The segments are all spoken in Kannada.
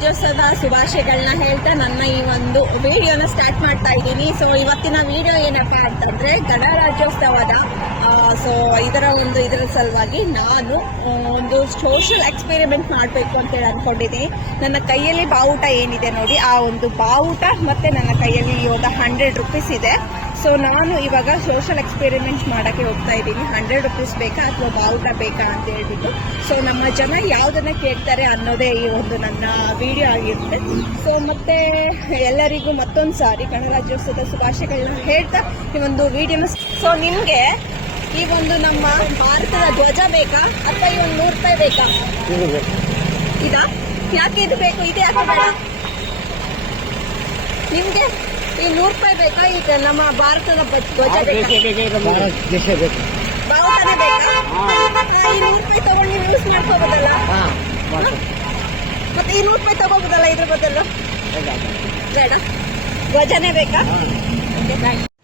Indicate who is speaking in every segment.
Speaker 1: ಗಣರಾಜ್ಯೋತ್ಸವದ ಶುಭಾಶಯಗಳನ್ನ ಹೇಳ್ತಾ ನನ್ನ ಈ ಒಂದು ವಿಡಿಯೋನ ಸ್ಟಾರ್ಟ್ ಮಾಡ್ತಾ ಇದ್ದೀನಿ. ಸೊ ಇವತ್ತಿನ ವಿಡಿಯೋ ಏನಪ್ಪಾ ಅಂತಂದ್ರೆ ಗಣರಾಜ್ಯೋತ್ಸವದ ಸೊ ಇದರ ಒಂದು ಇದರ ಸಲುವಾಗಿ ನಾನು ಒಂದು ಸೋಷಿಯಲ್ ಎಕ್ಸ್ಪೆರಿಮೆಂಟ್ ಮಾಡಬೇಕು ಅಂತ ಹೇಳಿ ಅನ್ಕೊಂಡಿದ್ದೀನಿ. ನನ್ನ ಕೈಯಲ್ಲಿ ಬಾವುಟ ಏನಿದೆ ನೋಡಿ, ಆ ಒಂದು ಬಾವುಟ ಮತ್ತೆ ನನ್ನ ಕೈಯಲ್ಲಿ ಯೋಧ ಹಂಡ್ರೆಡ್ ರುಪೀಸ್ ಇದೆ. ಸೊ ನಾನು ಇವಾಗ ಸೋಷಿಯಲ್ ಎಕ್ಸ್ಪೆರಿಮೆಂಟ್ ಮಾಡೋಕ್ಕೆ ಹೋಗ್ತಾ ಇದ್ದೀನಿ. ಹಂಡ್ರೆಡ್ ರುಪೀಸ್ ಬೇಕಾ ಅಥವಾ ಬಾವುಟ ಬೇಕಾ ಅಂತ ಹೇಳ್ಬಿಟ್ಟು. ಸೊ ನಮ್ಮ ಜನ ಯಾವುದನ್ನು ಕೇಳ್ತಾರೆ ಅನ್ನೋದೇ ಈ ಒಂದು ನನ್ನ ವಿಡಿಯೋ ಆಗಿರುತ್ತೆ. ಸೊ ಮತ್ತೆ ಎಲ್ಲರಿಗೂ ಮತ್ತೊಂದು ಸಾರಿ ಗಣರಾಜ್ಯೋತ್ಸವದ ಶುಭಾಶಯಗಳನ್ನ ಹೇಳ್ತಾ ಈ ಒಂದು ವಿಡಿಯೋನ ಸೊ ನಿಮಗೆ ಈ ಒಂದು ನಮ್ಮ ಭಾರತದ ಧ್ವಜ ಬೇಕಾ ಅಥವಾ ಈ ಒಂದು ನೂರು ರೂಪಾಯಿ ಬೇಕಾ? ಇದಾ? ಯಾಕೆ ಇದು ಬೇಕು? ಇದು ಯಾಕೆ ಬೇಡ? ನಿಮ್ಗೆ? ಈ ನೂರು ರೂಪಾಯಿ ಬೇಕಾ? ಈಗ ನಮ್ಮ ಭಾರತದ ಧ್ವಜ ಬೇಕಾ?
Speaker 2: ದೇಶ ಬೇಕು?
Speaker 1: ಬಾವುಟನೇ ಬೇಕಾ? ಆ, ಈ ನೂರು ರೂಪಾಯಿ ತಗೊಂಡು ನೀವು ಯೂಸ್ ಮಾಡ್ಕೋಬೋದಲ್ಲ ಮತ್ತೆ ಈ ನೂರು ರೂಪಾಯಿ ತಗೋಬೋದಲ್ಲ ಇದ್ರ ಬದಲು? ಬೇಡ. ಧ್ವಜನೇ ಬೇಕಾ?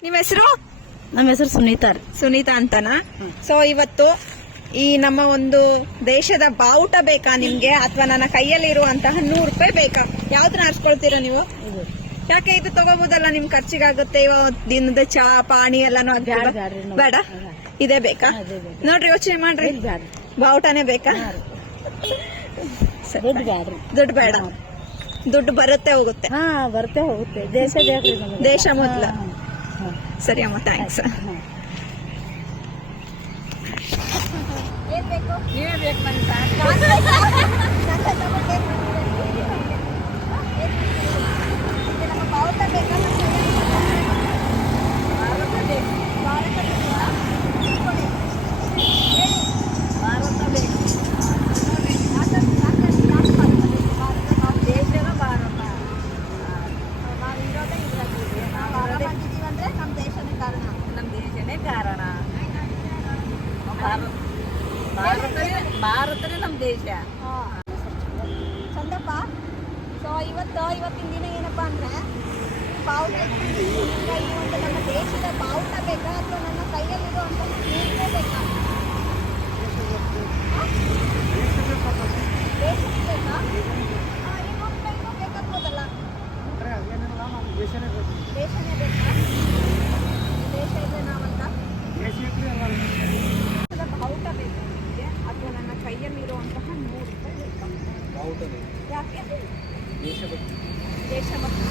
Speaker 1: ನಿಮ್ಮ ಹೆಸರು?
Speaker 3: ನಮ್ಮ ಹೆಸರು ಸುನೀತಾ ರೀ.
Speaker 1: ಸುನೀತಾ ಅಂತನಾ? ಸೊ ಇವತ್ತು ಈ ನಮ್ಮ ಒಂದು ದೇಶದ ಬಾವುಟ ಬೇಕಾ ನಿಮ್ಗೆ? ಅಥವಾ ನನ್ನ ಕೈಯಲ್ಲಿ ಇರುವಂತಹ ನೂರು ರೂಪಾಯಿ ಬೇಕಾ? ಯಾವ್ದನ್ನ ಆರಿಸ್ಕೊಳ್ತೀರಾ ನೀವು? ಯಾಕೆ ಇದು ತಗೋಬಹುದಲ್ಲ ನಿಮ್ ಖರ್ಚಿಗಾಗುತ್ತೆ. ಇವ ದಿನದ ಚಾ ಪಾಣಿ ಎಲ್ಲಾನು. ಬೇಡ? ಇದೇ ಬೇಕಾ? ನೋಡ್ರಿ ಯೋಚನೆ ಮಾಡ್ರಿ. ಬಾವುಟಾನೆ ಬೇಕಾ? ಸರಿ.
Speaker 3: ದುಡ್ಡು
Speaker 1: ಬೇಡ. ದುಡ್ಡು ಬರುತ್ತೆ ಹೋಗುತ್ತೆ.
Speaker 3: ಹಾ ಬರ್ತೇ ಹೋಗುತ್ತೆ. ದೇಶ
Speaker 1: ದೇಶ ಮೊದ್ಲ. ಸರಿ ಅಮ್ಮ ಥ್ಯಾಂಕ್ಸ್ ಬೇಕು
Speaker 3: ನಮ್ಮ ದೇಶನೇ ಕಾರಣ ಭಾರತ ಭಾರತನೇ ನಮ್ಮ ದೇಶ.
Speaker 1: ಚಂದಪ್ಪ ಸೊ ಇವತ್ತು ಇವತ್ತಿನ ದಿನ ಬಾವುಟ ನಮ್ಮ ದೇಶದ ಬಾವುಟ ಬೇಕಾ ಅಥವಾ ನನ್ನ ಕೈಯಲ್ಲಿರುವಂಥ ನೀರೇ ಬೇಕಾ? ದೇಶಕ್ಕೆ ಬೇಕಾ ನೂರು ರೂಪಾಯಿಗೂ ಬೇಕಾಗ್ಬೋದಲ್ಲ ದೇಶನೇ ಬೇಕಾ ದೇಶ ಇದೆ ನಾವಂತ ಬಾವುಟ ಬೇಕಾ ನಿಮಗೆ ಅಥವಾ ನನ್ನ ಕೈಯಲ್ಲಿರುವಂತಹ ನೂರು ರೂಪಾಯಿ ಬೇಕಾ ಯಾಕೆ ದೇಶಭಕ್ತಿ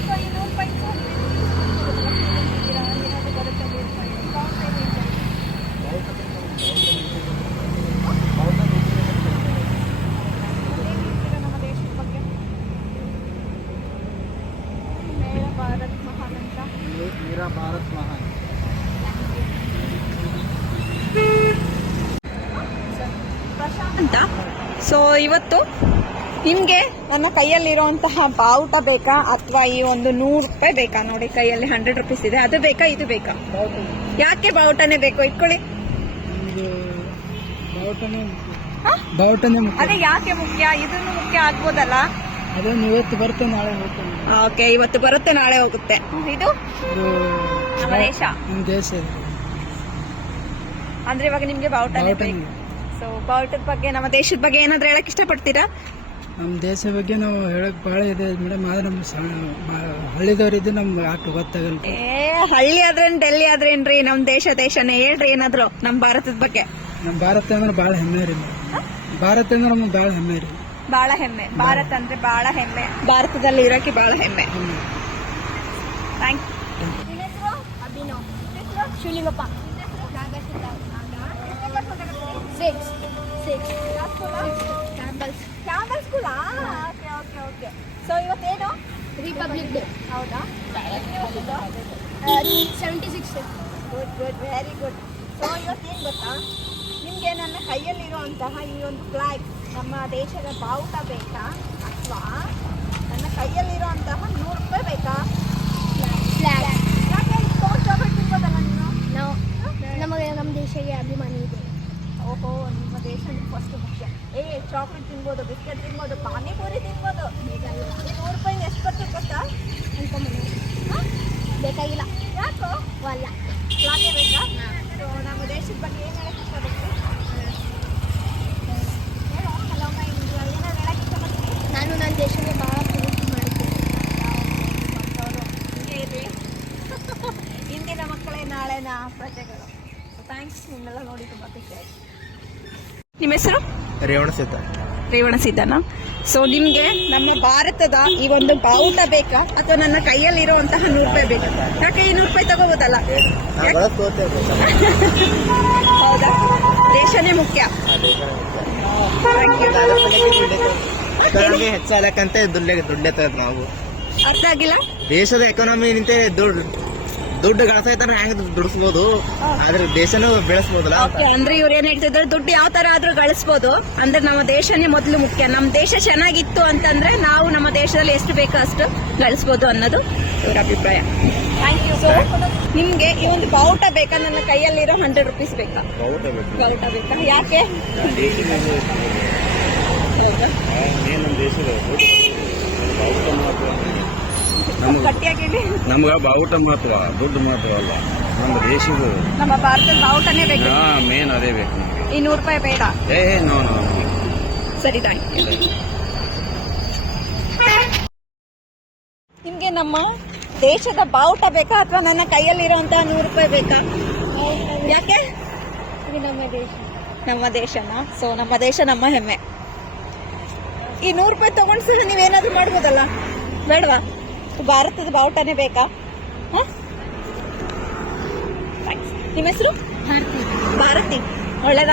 Speaker 1: ಸೊ ಈ ನೂರು ರೂಪಾಯಿ ಇಟ್ಕೊಂಡು ನೀವೇನು use ಮಾಡ್ಕೊಬೋದಲ್ಲ? ತಿಂದಿದ್ದೀರಾ? ಏನಾದ್ರು ಬರುತ್ತೆ ನೂರು ರೂಪಾಯಿ ಬಾವುಟ ಇದೆ ಅಂತ. ಏನ್ ಹೇಳ್ತೀರಾ ನಮ್ಮ ದೇಶದ ಬಗ್ಗೆ ಮೇರ ಭಾರತ್ ಮಹಾನ್ ಅಂತ
Speaker 2: ಮೇರಾ ಭಾರತ್ ಮಹಾನ್
Speaker 1: ಅಂತ ಸೊ ಇವತ್ತು ನಿಮಗೆ ನನ್ನ ಕೈಯಲ್ಲಿರುವಂತಹ ಬಾವುಟ ಬೇಕಾ? ಅಥವಾ ಈ ಒಂದು ನೂರು ರೂಪಾಯಿ ಬೇಕಾ? ನೋಡಿ ಕೈಯಲ್ಲಿ ಹಂಡ್ರೆಡ್ ರುಪೀಸ್ ಇದೆ. ಅದು ಬೇಕಾ? ಇದು ಬೇಕಾ? ಯಾಕೆ ಬಾವುಟನೇ ಬೇಕು? ಇಟ್ಕೊಳ್ಳಿ. ಅದೇ ಯಾಕೆ ಮುಖ್ಯ? ಇದನ್ನು ಮುಖ್ಯ ಆಗ್ಬೋದಲ್ಲ.
Speaker 2: ಇವತ್ತು ಬರುತ್ತೆ ನಾಳೆ ಹೋಗುತ್ತೆ.
Speaker 1: ಓಕೆ. ಇವತ್ತು ಬರುತ್ತೆ ನಾಳೆ ಹೋಗುತ್ತೆ. ಇದು? ನಮ್ಮ ದೇಶ.
Speaker 2: ದೇಶ
Speaker 1: ಅಂದ್ರೆ ಇವಾಗ ನಿಮ್ಗೆ ಬಾವುಟನೇ. ಬೇಕು. ಸೊ ಬಾವುಟದ ಬಗ್ಗೆ ನಮ್ಮ ದೇಶದ ಬಗ್ಗೆ ಏನಾದ್ರೂ ಹೇಳಕ್ ಇಷ್ಟಪಡ್ತೀರಾ?
Speaker 2: ನಮ್ಮ ದೇಶ ಬಗ್ಗೆ ನಾವು ಹೇಳಕ್ ಭಾಳ ಇದೆ ಮೇಡಮ್ ಆದ್ರೆ ನಮ್ಮ ಸಣ್ಣ ಹಳ್ಳಿದವ್ರಿದ್ದು ನಮ್ಗೆ ಅಷ್ಟು ಗೊತ್ತಾಗಲ್ಲ.
Speaker 1: ಏ ಹಳ್ಳಿ ಆದ್ರೆ ಡೆಲ್ಲಿ ಆದ್ರೇನ್ರಿ ನಮ್ ದೇಶ ದೇಶನೇ ಹೇಳ್ರಿ ಏನಾದ್ರು ನಮ್ ಭಾರತದ ಬಗ್ಗೆ.
Speaker 2: ನಮ್ಮ ಭಾರತ ಅಂದ್ರೆ ಭಾಳ ಹೆಮ್ಮೆ ರೀ. ಭಾರತ ಅಂದ್ರೆ ನಮ್ಗೆ ಭಾಳ ಹೆಮ್ಮೆ ರೀ.
Speaker 1: ಬಹಳ ಹೆಮ್ಮೆ. ಭಾರತ ಅಂದ್ರೆ ಬಹಳ ಹೆಮ್ಮೆ. ಭಾರತದಲ್ಲಿ ಇರೋಕೆ ಬಹಳ ಹೆಮ್ಮೆ. Thank you
Speaker 4: Abhinav. Shivalingappa six six ಕ್ಯಾಂಪಲ್ಸ್
Speaker 1: ಕ್ಯಾಂಪಲ್ ಸ್ಕೂಲಾ ಓಕೆ ಓಕೆ ಓಕೆ ಸೊ ಇವತ್ತೇನು?
Speaker 4: ರಿಪಬ್ಲಿಕ್ ಡೇ
Speaker 1: ಹೌದಾ?
Speaker 4: Seventy six
Speaker 1: good good very good so ಇವತ್ತೇನು ಗೊತ್ತಾ? ನಿಮಗೆ ನನ್ನ ಕೈಯಲ್ಲಿರುವಂತಹ ಈ ಒಂದು ಫ್ಲಾಗ್ ನಮ್ಮ ದೇಶದ ಬಾವುಟ ಬೇಕಾ? ಅಥವಾ ನನ್ನ ಕೈಯಲ್ಲಿರುವಂತಹ ನೂರು ರೂಪಾಯಿ ಬೇಕಾ
Speaker 4: ಫ್ಲಾಗ್
Speaker 1: ಯಾಕೆ ಇಟ್ಕೊಂಡು ಚಾಕ್ಲೇಟ್ ತಿನ್ಬೋದಲ್ಲ ನೀನು
Speaker 4: ನಾವು ನಮಗೆ ನಮ್ಮ ದೇಶಕ್ಕೆ ಅಭಿಮಾನಿ ಇದೆ
Speaker 1: ಓಹೋ ನಿಮ್ಮ ದೇಶ ಫಸ್ಟ್ ಮುಖ್ಯ ಏ ಚಾಕ್ಲೇಟ್ ತಿನ್ಬೋದು ಬಿಸ್ಕೆಟ್ ತಿನ್ಬೋದು ಪಾನಿಪುರಿ ತಿನ್ಬೋದು. ನೂರು ರೂಪಾಯಿ ಎಷ್ಟು ಬರ್ತದೆ ಗೊತ್ತಾ?
Speaker 4: ಬೇಕಾಗಿಲ್ಲ.
Speaker 1: ಯಾಕೋ?
Speaker 4: ಅಲ್ಲ
Speaker 1: ಫ್ಲಾಗೇ ಬೇಕಾ? ಸೊ ನಮ್ಮ ದೇಶದ ಬಗ್ಗೆ ಏನು ಹೇಳಕ್ಕೆ ಇಷ್ಟಪಡ್ತೀವಿ?
Speaker 4: ನಾನು ನನ್ನ ದೇಶಕ್ಕೆ ಭಾಳ ಪ್ರೀತಿ ಮಾಡ್ತೀನಿ.
Speaker 1: ಹಿಂಗೆ ಇರ್ರಿ ಇಂದಿನ ಮಕ್ಕಳೇ ನಾಳೆನ ಪ್ರಜೆಗಳು. ಥ್ಯಾಂಕ್ಸ್ ನಿಮ್ಮೆಲ್ಲ ನೋಡಿ ತುಂಬ ಖುಷಿ ಆಯ್ತು. ನಿಮ್ಮ ಹೆಸರು?
Speaker 5: ರೇವಣ ಸೀತ.
Speaker 1: ರೇವಣ ಸೀತಾನ ಸೊ ನಿಮ್ಗೆ ನಮ್ಮ ಭಾರತದ ಈ ಒಂದು ಬಾವುಟ ಬೇಕಾ? ಅಥವಾ ನನ್ನ ಕೈಯಲ್ಲಿ ಇರುವಂತಹ ನೂರು ರೂಪಾಯಿ ಬೇಕಾ? ಯಾಕೆ ಈ ನೂರು ರೂಪಾಯಿ ತಗೋಬೋದಲ್ಲ ಹೌದಾ? ದೇಶನೇ ಮುಖ್ಯ. Thank
Speaker 5: ದುಡ್ಡೆ ದುಡ್ಡೆ ನಾವು.
Speaker 1: ಅರ್ಥ ಆಗಿಲ್ಲ?
Speaker 5: ದೇಶದ ಎಕಾನಮಿ ನಿಂತೆ ದುಡ್ಡು ದುಡ್ಡು ಗಳಿಸೈತಾನ ಹೆಂಗ್ ದುಡಿಸ್ಬೋದು? ಆದ್ರೆ ದೇಶನೂ ಬೆಳೆಸ್ಬೋದಲ್ಲ
Speaker 1: ಅಂದ್ರೆ ಇವ್ರು ಏನ್ ಹೇಳ್ತಿದ್ರು? ದುಡ್ಡು ಯಾವ ತರ ಆದ್ರೂ ಗಳಿಸ್ಬೋದು. ಅಂದ್ರೆ ನಮ್ಮ ದೇಶನೇ ಮೊದಲು ಮುಖ್ಯ. ನಮ್ಮ ದೇಶ ಚೆನ್ನಾಗಿತ್ತು ಅಂತಂದ್ರೆ ನಾವು ನಮ್ಮ ದೇಶದಲ್ಲಿ ಎಷ್ಟು ಬೇಕೋ ಅಷ್ಟು ಗಳಿಸ್ಬೋದು ಅನ್ನೋದು ಇವರ ಅಭಿಪ್ರಾಯ. ಥ್ಯಾಂಕ್ ಯು ಸೊ ನಿಮ್ಗೆ ಈ ಒಂದು ಬಾವುಟ ಬೇಕಾ? ನನ್ನ ಕೈಯಲ್ಲಿರೋ ಹಂಡ್ರೆಡ್ ರುಪೀಸ್ ಬೇಕಾ? ಬಾವುಟ ಬೇಕಾ? ಯಾಕೆ? ಹೌದಾ.
Speaker 6: ನಮ್ಗ ಬಾವುಟ ಮಹತ್ವ ದುಡ್ಡು ಮಹತ್ವ ಅಲ್ಲ. ನಮ್ಮ ದೇಶದ
Speaker 1: ನಮ್ಮ ಭಾರತದ ಬಾವುಟನೇ ಬೇಕು.
Speaker 6: ಮೇನ್ ಅದೇ ಬೇಕು
Speaker 1: ಈ ನೂರು ರೂಪಾಯಿ ಬೇಡ.
Speaker 6: ಏ ನೋ ನೋ
Speaker 1: ಸರಿ ನಿಮ್ಗೆ ನಮ್ಮ ದೇಶದ ಬಾವುಟ ಬೇಕಾ ಅಥವಾ ನನ್ನ ಕೈಯಲ್ಲಿರುವಂತಹ ನೂರು ರೂಪಾಯಿ ಬೇಕಾ? ಯಾಕೆ?
Speaker 4: ಇದು ನಮ್ಮ ದೇಶ.
Speaker 1: ನಮ್ಮ ದೇಶನ? ಸೊ ನಮ್ಮ ದೇಶ ನಮ್ಮ ಹೆಮ್ಮೆ. ಈ ನೂರು ರೂಪಾಯಿ ತಗೊಂಡ್ಸಿದ್ರೆ ನೀವೇನಾದ್ರೂ ಮಾಡ್ಬೋದಲ್ಲ? ಬೇಡವಾ? ಭಾರತದ ಬಾವುಟನೇ ಬೇಕಾ. ನಿಮ್ಮ ಹೆಸರು? ಭಾರತಿ. ಒಳ್ಳೆದ?